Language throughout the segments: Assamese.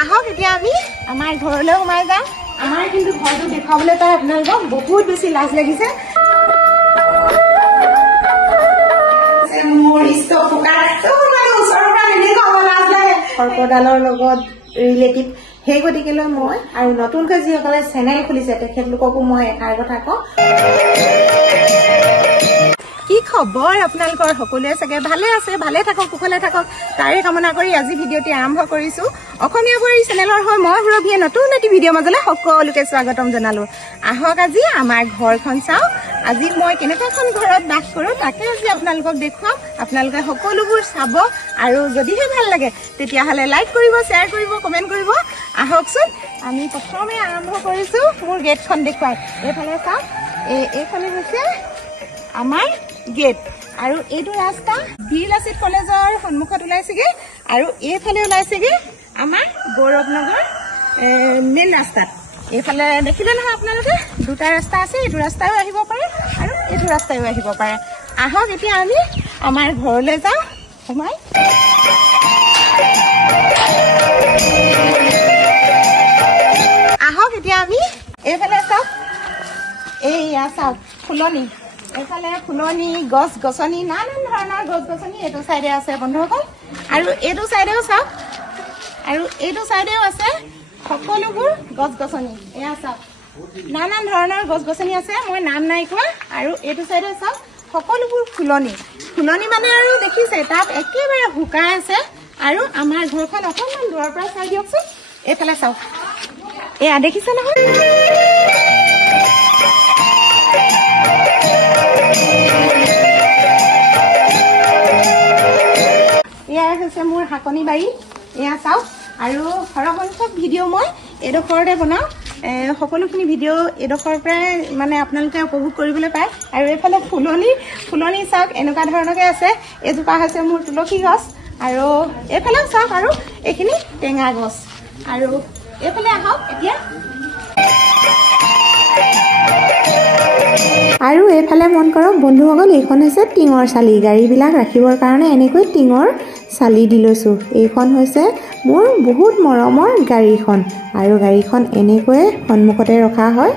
আহক এতিয়া আমি আমাৰ ঘৰলৈ সোমাই যাওঁ। আমাৰ কিন্তু ঘৰটো দেখাবলৈ পাই আপোনালোকক বহুত বেছি লাজ লাগিছে। সৰ্পডালৰ লগত ৰিলেটিভ সেই গতিকেলৈ মই আৰু নতুনকৈ যিসকলে চেনেল খুলিছে তেখেতলোককো মই এষাৰ কথা কওঁ, কি খবৰ আপোনালোকৰ? সকলোৱে চাগে ভালে আছে, ভালে থাকক, কুশলে থাকক, তাৰে কামনা কৰি আজি ভিডিঅ'টি আৰম্ভ কৰিছো। অসমীয়া বোৱাৰী চেনেলৰ হয় মই সুৰভিয়ে নতুন এটি ভিডিঅ' মাজলৈ সকলোকে স্বাগতম জনালো। আহক আজি আমাৰ ঘৰখন চাওঁ। আজি মই কেনেকুৱাখন ঘৰত বাস কৰোঁ তাকে আজি আপোনালোকক দেখুৱাম। আপোনালোকে সকলোবোৰ চাব আৰু যদিহে ভাল লাগে তেতিয়াহ'লে লাইক কৰিব, শ্বেয়াৰ কৰিব, কমেণ্ট কৰিব। আহকচোন আমি প্ৰথমে আৰম্ভ কৰিছো মোৰ গেটখন দেখুৱাই। এইফালে চাওক, এইফালে হৈছে আমাৰ গেট আৰু এইটো ৰাস্তা বীৰ লাচিত কলেজৰ সন্মুখত ওলাইছেগে আৰু এইফালে ওলাইছেগে আমাৰ গৌৰৱ নগৰ মেইন ৰাস্তাত। এইফালে দেখিলে নহয় আপোনালোকে দুটা ৰাস্তা আছে, এইটো ৰাস্তাও আহিব পাৰে আৰু এইটো ৰাস্তাও আহিব পাৰে। আহক এতিয়া আমি আমাৰ ঘৰলৈ যাওঁ সোমাই। আহক এতিয়া আমি এইফালে চাওক, এইয়া চাওক ফুলনি, এইফালে ফুলনি, গছ গছনি, নানান ধৰণৰ গছ গছনি এইটো চাইডে আছে বন্ধুসকল। আৰু এইটো চাইডেও চাওক, আৰু এইটো চাইডেও আছে সকলোবোৰ গছ গছনি। এয়া চাওক নানান ধৰণৰ গছ গছনি আছে, মই নাম নাই কোৱা। আৰু এইটো চাইডে চাওক সকলোবোৰ ফুলনি, ফুলনি মানে আৰু দেখিছে তাত একেবাৰে শুকাই আছে। আৰু আমাৰ ঘৰখন অকণমান দূৰৰ পৰা চাই দিয়কচোন, এইফালে চাওক, এয়া দেখিছে নহয়। এয়াই হৈছে মোৰ শাকনি বাৰী, এয়া চাওক। আৰু সৰহসংখ্যক ভিডিঅ' মই এইডোখৰতে বনাওঁ, সকলোখিনি ভিডিঅ' এইডোখৰৰ পৰাই মানে আপোনালোকে উপভোগ কৰিবলৈ পায়। আৰু এইফালে ফুলনি চাওক এনেকুৱা ধৰণকে আছে। এজোপা হৈছে মোৰ তুলসী গছ আৰু এইফালেও চাওক আৰু এইখিনি টেঙা গছ। আৰু এইফালে আহক এতিয়া, আৰু এইফালে মন কৰক বন্ধুসকল, এইখন হৈছে টিঙৰ চালি। গাড়ীবিলাক ৰাখিবৰ কাৰণে এনেকৈ টিঙৰ চালি দি লৈছোঁ। এইখন হৈছে মোৰ বহুত মৰমৰ গাড়ীখন আৰু গাড়ীখন এনেকৈয়ে সন্মুখতে ৰখা হয়।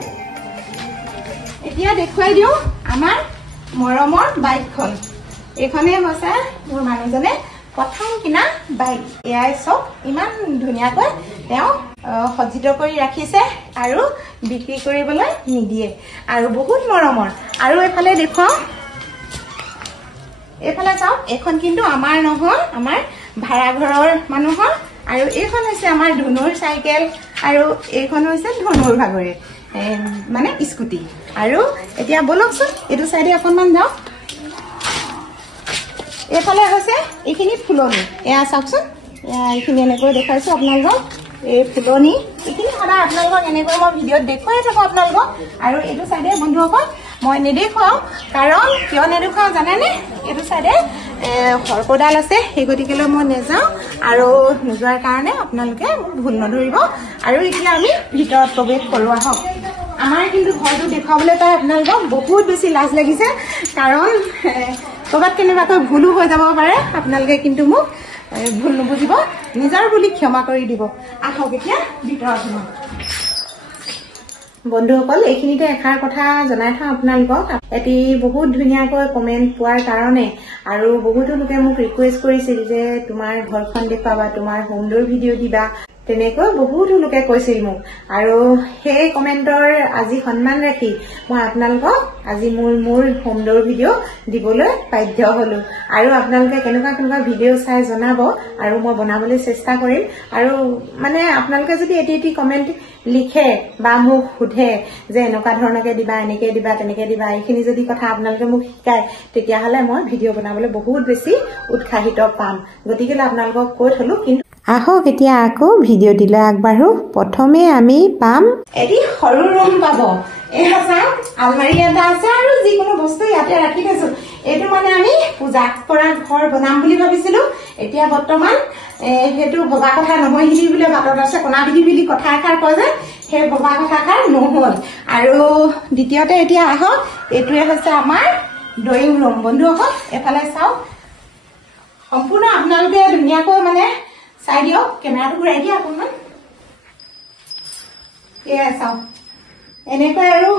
এতিয়া দেখুৱাই দিওঁ আমাৰ মৰমৰ বাইকখন। এইখনেই হৈছে মোৰ মানুহজনে প্ৰথম কিনা বাইক। এয়াই চব ইমান ধুনীয়াকৈ তেওঁ সজ্জিত কৰি ৰাখিছে আৰু বিক্ৰী কৰিবলৈ নিদিয়ে আৰু বহুত মৰমৰ। আৰু এইফালে দেখুৱাওঁ, এইফালে চাওক, এইখন কিন্তু আমাৰ নহয়, আমাৰ ভাড়াঘৰৰ মানুহৰ। আৰু এইখন হৈছে আমাৰ ধনুৰ চাইকেল আৰু এইখন হৈছে ধনুৰ ভাগৰে মানে স্কুটি। আৰু এতিয়া বলকচোন এইটো চাইডে অকণমান যাওক। এইফালে হৈছে এইখিনি ফুলনি, এয়া চাওকচোন, এইখিনি এনেকৈ দেখুৱাইছোঁ আপোনালোকক। এই ফুলনি এইখিনি সদায় আপোনালোকক এনেকৈ মই ভিডিঅ'ত দেখুৱাই থাকোঁ আপোনালোকক। আৰু এইটো চাইডে বন্ধুসকল মই নেদেখুৱাওঁ, কাৰণ কিয় নেদেখুৱাওঁ জানেনে? এইটো চাইডে সৰ্পডাল আছে, সেই গতিকেলৈ মই নেযাওঁ। আৰু নোযোৱাৰ কাৰণে আপোনালোকে মোক ভুল নধৰিব। আৰু এতিয়া আমি ভিতৰত প্ৰৱেশ কৰোঁ আহক। আমাৰ কিন্তু ঘৰটো দেখুৱাবলৈ পাই আপোনালোকক বহুত বেছি লাজ লাগিছে, কাৰণ ক'ৰবাত কেনেবাকৈ ভুলো হৈ যাব পাৰে। আপোনালোকে কিন্তু মোক ভুল নুবুজিব, নিজৰ বুলি ক্ষমা কৰি দিব। আহক এতিয়া ভিতৰত সোমাম। বন্ধুসকল এইখিনিতে এষাৰ কথা জনাই থওঁ আপোনালোকক, এটি বহুত ধুনীয়াকৈ কমেণ্ট পোৱাৰ কাৰণে আৰু বহুতো লোকে মোক ৰিকুৱেষ্ট কৰিছিল যে তোমাৰ ঘৰখন দেখুৱাবা, তোমাৰ হোমডোৰ ভিডিঅ' দিবা, তেনেকৈ বহুতো লোকে কৈছিল মোক। আৰু সেই কমেণ্টৰ আজি সন্মান ৰাখি মই আপোনালোকক আজি মোৰ হোমডোৰ ভিডিঅ' দিবলৈ বাধ্য হলো। আৰু আপোনালোকে কেনেকুৱা কেনেকুৱা ভিডিঅ' চাই জনাব আৰু মই বনাবলৈ চেষ্টা কৰিম। আৰু মানে আপোনালোকে যদি এটি কমেণ্ট লিখে বা মোক সোধে যে এনেকুৱা ধৰণকে দিবা, এনেকে দিবা, তেনেকে দিবা, এইখিনি যদি কথা আপোনালোকে মোক শিকায় তেতিয়াহ'লে মই ভিডিঅ' বনাবলৈ বহুত বেছি উৎসাহিত পাম। গতিকে আপোনালোকক কৈ থলো। কিন্তু আহক এতিয়া আকৌ ভিডিঅ'টিলৈ আগবাঢ়ো। প্ৰথমে আমি পাম এটি সৰু ৰুম পাব। এয়া চাওক, আলমাৰী এটা আছে আৰু যিকোনো বস্তু ইয়াতে ৰাখি থৈছো। এইটো মানে আমি পূজা কৰা ঘৰ বনাম বুলি ভাবিছিলো। এতিয়া বৰ্তমান সেইটো ভবা কথা নহয়হি বোলে বাটত আছে কণাবিধি বুলি কথা এষাৰ কয় যে, সেই ভবা কথাষাৰ নহ'ল। আৰু দ্বিতীয়তে এতিয়া আহক, এইটোৱে হৈছে আমাৰ ড্ৰয়িং ৰুম। বন্ধুসকল এফালে চাওক, সম্পূৰ্ণ আপোনালোকে ধুনীয়াকৈ মানে চাই দিয়ক। কেমেৰাটো ঘূৰাই দিয়া অকণমান। এয়া চাওক এনেকৈ আৰু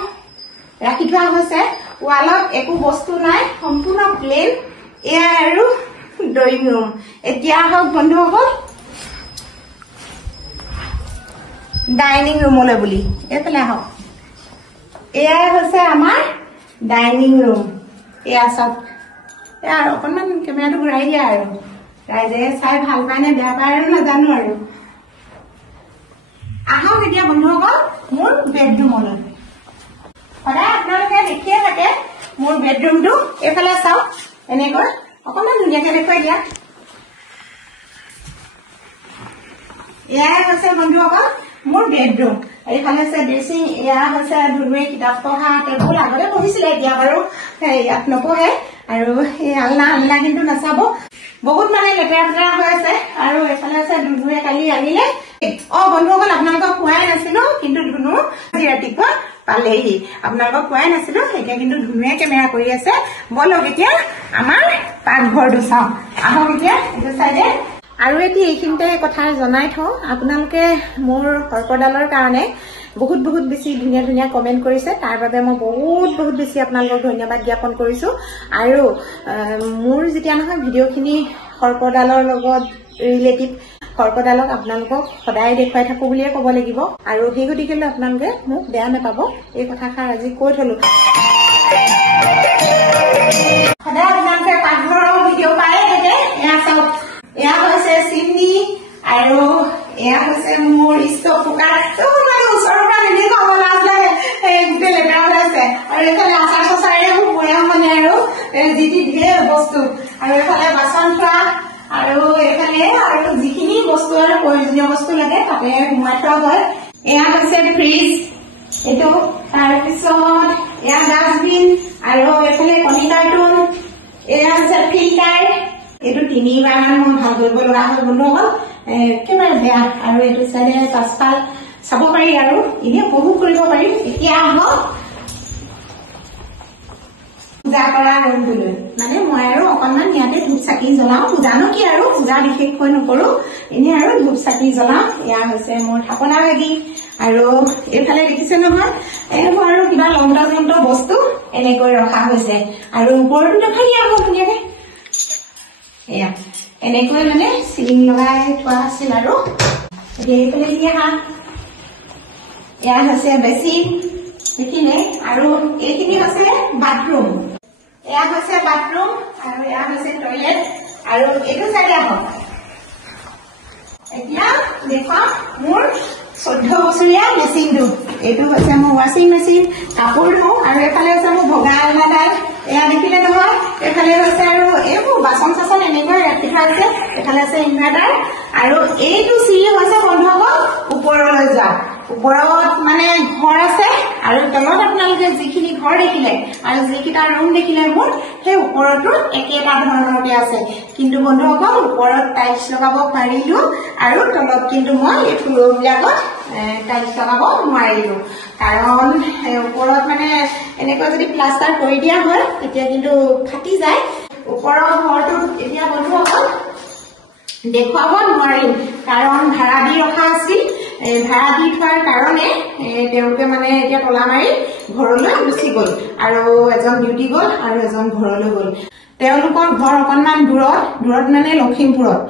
ৰাখি থোৱা হৈছে ৱালত একো বস্তু নাই সম্পূৰ্ণ প্লেন এয়া আৰু ড্ৰয়িং ৰুম এতিয়া হওক বন্ধুসকল ডাইনিং ৰুমলৈ বুলি এইফালে আহক এয়াই হৈছে আমাৰ ডাইনিং ৰুম এয়া চাওক এয়া আৰু অকণমান কেমেৰাটো ঘূৰাই দিয়া আৰু ৰাইজে চাই ভাল পায় নে বেয়া পায় আৰু নাজানো আৰু আহক এতিয়া বন্ধুসকল মোৰ বেডৰুমলৈ সদায় আপোনালোকে দেখিয়ে থাকে মোৰ বেডৰুমটো এইফালে চাওক এনেকৈ অকণমান ধুনীয়াকৈ দেখুৱাই দিয়া এয়াই হৈছে বন্ধুসকল মোৰ বেডৰুম এইফালে আছে ড্ৰেছিং এয়া হৈছে ধুনুৱে কিতাপ পঢ়া টেবুল আগতে পঢ়িছিলে এতিয়া বাৰু ইয়াত নপঢ়ে আৰু এই আলনা কিন্তু নাচাব বহুত মানে লেতেৰা পেতেৰা হৈ আছে আৰু এইফালে আছে ধুনুৱে কালি আনিলে বন্ধুসকল আপোনালোকক কোৱাই নাছিলো কিন্তু ধুনু আজি ৰাতিপুৱা পালেহি আপোনালোকক কোৱাই নাছিলো এতিয়া কিন্তু ধুনুৱে কেমেৰা কৰি আছে বলক এতিয়া আমাৰ পাকঘৰটো চাওঁ আহক এতিয়া এইটো চাইডে আৰু এটি এইখিনিতে কথা জনাই থওঁ আপোনালোকে মোৰ সৰ্পডালৰ কাৰণে বহুত বেছি ধুনীয়া ধুনীয়া কমেণ্ট কৰিছে তাৰ বাবে মই বহুত বেছি আপোনালোকক ধন্যবাদ জ্ঞাপন কৰিছোঁ আৰু মোৰ যেতিয়া নহয় ভিডিঅ'খিনি সৰ্পডালৰ লগত ৰিলেটিভ সৰ্পডালক আপোনালোকক সদায় দেখুৱাই থাকোঁ বুলিয়ে ক'ব লাগিব আৰু সেই গতিকেলৈ আপোনালোকে মোক বেয়া নাপাব এই কথাষাৰ আজি কৈ থলো সদায় আপোনালোকে পাকঘৰৰ ভিডিঅ' পায়ে থাকে এয়া চাওক এয়া হৈছে চিমনি আৰু এয়া হৈছে মোৰ ষ্টভ কুকাৰ ওচৰৰ পৰা নিদি খাব লাজ লাগে গোটেই লেতেৰা হৈ আছে আৰু এইফালে আচাৰ চাচাৰে মোৰ বৈয়াম মানে আৰু যি ঢেৰ বস্তু আৰু এইফালে বাচন থোৱা আৰু এইফালে আৰু যিখিনি বস্তু আৰু প্ৰয়োজনীয় বস্তু লাগে তাতে সোমাই থোৱা হয় এয়া হৈছে ফ্ৰিজ এইটো তাৰপিছত এয়া ডাষ্টবিন আৰু এইফালে কণী কাৰ্টুন এয়া হৈছে ফিল্টাৰ এইটো 3বাৰমান মই ভাল কৰিব লগা হ'ল বন্ধুসকল একেবাৰে বেয়া আৰু এইটো চাইডে পাছফাল চাব পাৰি আৰু এনেই উপভোগ কৰিব পাৰি এতিয়া আহক পূজা কৰা ৰুমটোলৈ মানে মই আৰু অকণমান ইয়াতে ধূপ চাকি জ্বলাওঁ পূজানো কি আৰু পূজা বিশেষকৈ নকৰো এনেই আৰু ধূপ চাকি জ্বলাওঁ এয়া হৈছে মোৰ থাপনা বেগী আৰু এইফালে দেখিছে নহয় এইবোৰ আৰু কিবা যন্ত্ৰ বস্তু এনেকৈ ৰখা হৈছে আৰু ওপৰতো দেখাই দিয়া হ'ব ধুনীয়াকে এয়া এনেকৈ মানে চিলিং লগাই থোৱা আছিল আৰু এইফালে দি আহা এয়া হৈছে বেচিন দেখিলে আৰু এইখিনি হৈছে বাথৰুম এয়া হৈছে বাথৰুম আৰু এয়া হৈছে টয়লেট আৰু এইটো চাইডে আহক এতিয়া দেখুৱা মোৰ 14 বছৰীয়া মেচিনটো এইটো হৈছে মোৰ ৱাশ্বিং মেচিন কাপোৰ ধোওঁ আৰু এইফালে হৈছে মোৰ ভগা আলনাডাল এয়া দেখিলে নহয় এইফালে হৈছে আৰু এইবোৰ বাচন চাচন এনেকৈ ৰাখি থোৱা আছে এইফালে আছে ইনভাৰ্টাৰ আৰু এইটো চিৰি হৈছে বন্ধুসকল ওপৰলৈ যোৱা ওপৰত মানে ঘৰ আছে আৰু তলত আপোনালোকে যিখিনি ঘৰ দেখিলে আৰু যিকেইটা ৰুম দেখিলে মোৰ সেই ওপৰতো একেটা ধৰণৰতে আছে কিন্তু বন্ধুসকল ওপৰত টাইলছ লগাব পাৰিলো আৰু তলত কিন্তু মই এই ফ্ল'ৰবিলাকত টাইলছ লগাব নোৱাৰিলো কাৰণ ওপৰত মানে এনেকৈ যদি প্লাষ্টাৰ কৰি দিয়া হয় তেতিয়া কিন্তু ফাটি যায় ওপৰৰ ঘৰটো এতিয়া বন্ধুসকল দেখুৱাব নোৱাৰিম কাৰণ ভাড়া দি ৰখা আছিল ভাড়া দি থোৱাৰ কাৰণে তেওঁলোকে মানে এতিয়া তলা মাৰি ঘৰলৈ গুচি গ'ল আৰু এজন ডিউটি গ'ল আৰু এজন ঘৰলৈ গ'ল তেওঁলোকৰ ঘৰ অকণমান দূৰত মানে লখিমপুৰত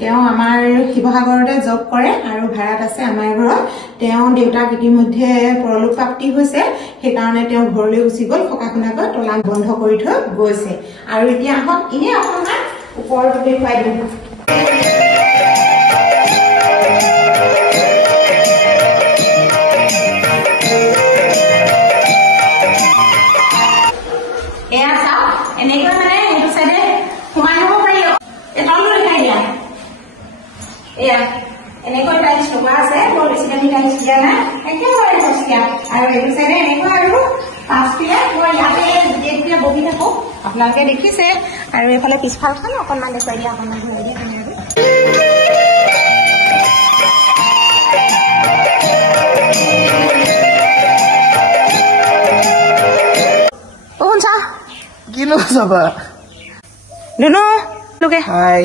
তেওঁ আমাৰ শিৱসাগৰতে জব কৰে আৰু ভাড়াত আছে আমাৰ ঘৰত তেওঁ দেউতাক ইতিমধ্যে পৰলোক প্ৰাপ্তি হৈছে সেইকাৰণে তেওঁ ঘৰলৈ গুচি গ'ল সকাখনাকৈ তলা বন্ধ কৰি থৈ গৈছে আৰু এতিয়া আহক এনেই অকণমান ওপৰত দেখুৱাই দিওঁ এয়া চাওক এনেকৈ মানে এইটো চাইডে সোমাই ল'ব পাৰি তলটো দেখাই দিয়া এয়া এনেকৈ টাইলছ লগা আছে বৰ বেছি দামী টাইলছ দিয়া নাই একেবাৰে সস্তীয়া আৰু এইটো চাইডে এনেকৈ আৰু পাছপিনে মই ইয়াতে যেতিয়া বহি থাকো আপোনালোকে দেখিছে আৰু এইফালে পিছফালখন অকণমান দেখুৱাই দিয়া অকণমান ঘূৰাই দিয়া কেমেৰাটো Kilo sama. Nuno, look. Hai.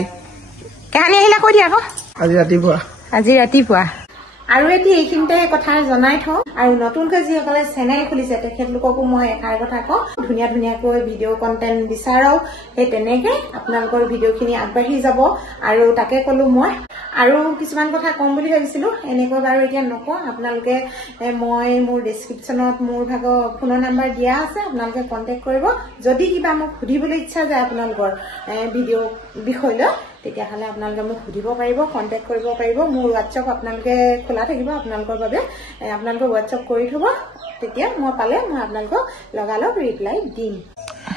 Kahan niya hila ko diya ko? আজি ৰাতিপুৱা। আজি ৰাতিপুৱা আৰু এতিয়া এইখিনিতে কথা জনাই থওঁ আৰু নতুনকৈ যিসকলে চেনেল খুলিছে তেখেতলোককো মই এষাৰ কথা কওঁ, ধুনীয়া ধুনীয়াকৈ ভিডিঅ' কণ্টেণ্ট বিচাৰক, সেই তেনেকে আপোনালোকৰ ভিডিঅ'খিনি আগবাঢ়ি যাব। আৰু তাকে কলো মই আৰু কিছুমান কথা কম বুলি ভাবিছিলো, এনেকৈ বাৰু এতিয়া নকওঁ। আপোনালোকে মই মোৰ ডেছক্ৰিপশ্যনত মোৰ ভাগৰ ফোনৰ নাম্বাৰ দিয়া আছে, আপোনালোকে কণ্টেক্ট কৰিব। যদি কিবা মোক সুধিবলৈ ইচ্ছা যায় আপোনালোকৰ ভিডিঅ' বিষয় লৈ, তেতিয়াহ'লে আপোনালোকে মোক সুধিব পাৰিব, কণ্টেক্ট কৰিব পাৰিব। মোৰ হোৱাটছআপ আপোনালোকে খোলা থাকিব আপোনালোকৰ বাবে, আপোনালোকে হোৱাটছআপ কৰি থব, তেতিয়া মই পালে মই আপোনালোকক লগালগ ৰিপ্লাই দিম।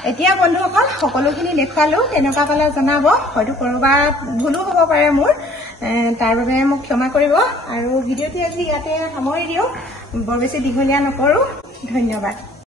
এতিয়া বন্ধুসকল সকলোখিনি দেখুৱালো, তেনেকুৱা পালে জনাব, হয়তো ক'ৰবাত ভুলো হ'ব পাৰে মোৰ, তাৰ বাবে মোক ক্ষমা কৰিব। আৰু ভিডিঅ'টি আজি ইয়াতে সামৰি দিওঁ, বৰ বেছি দীঘলীয়া নকৰোঁ। ধন্যবাদ।